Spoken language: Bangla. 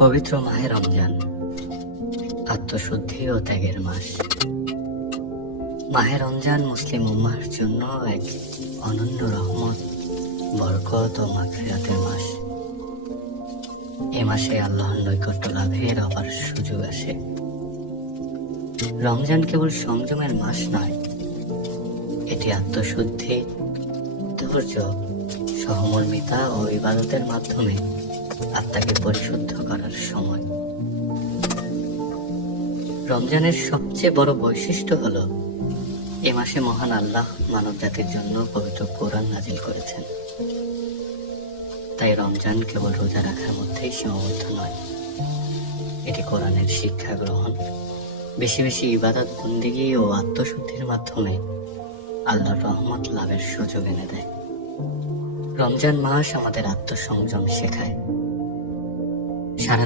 পবিত্র মাহে রমজান আত্মশুদ্ধি ও ত্যাগের মাস। মাহে রমজান মুসলিম উম্মাহর জন্য এক অনন্য রহমত, বরকত ও মাগফিরাতের মাস। এ মাসে আল্লাহর নৈকট্য লাভের অপার সুযোগ আসে। রমজান কেবল সংযমের মাস নয়, এটি আত্মশুদ্ধি, ধৈর্য, সহমর্মিতা ও ইবাদতের মাধ্যমে আত্মাকে পরিশুদ্ধ করার সময়। রমজানের সবচেয়ে বড় বৈশিষ্ট্য হল এ মাসে মহান আল্লাহ মানব জাতির জন্য পবিত্র কোরআন নাজিল করেছেন। তাই রমজান কেবল রোজা রাখার মধ্যেই সীমাবদ্ধ নয়, এটি কোরআনের শিক্ষা গ্রহণ, বেশি বেশি ইবাদত বন্দেগী ও আত্মশুদ্ধির মাধ্যমে আল্লাহর রহমত লাভের সুযোগ এনে দেয়। রমজান মাস আমাদের আত্মসংযম শেখায়। সারা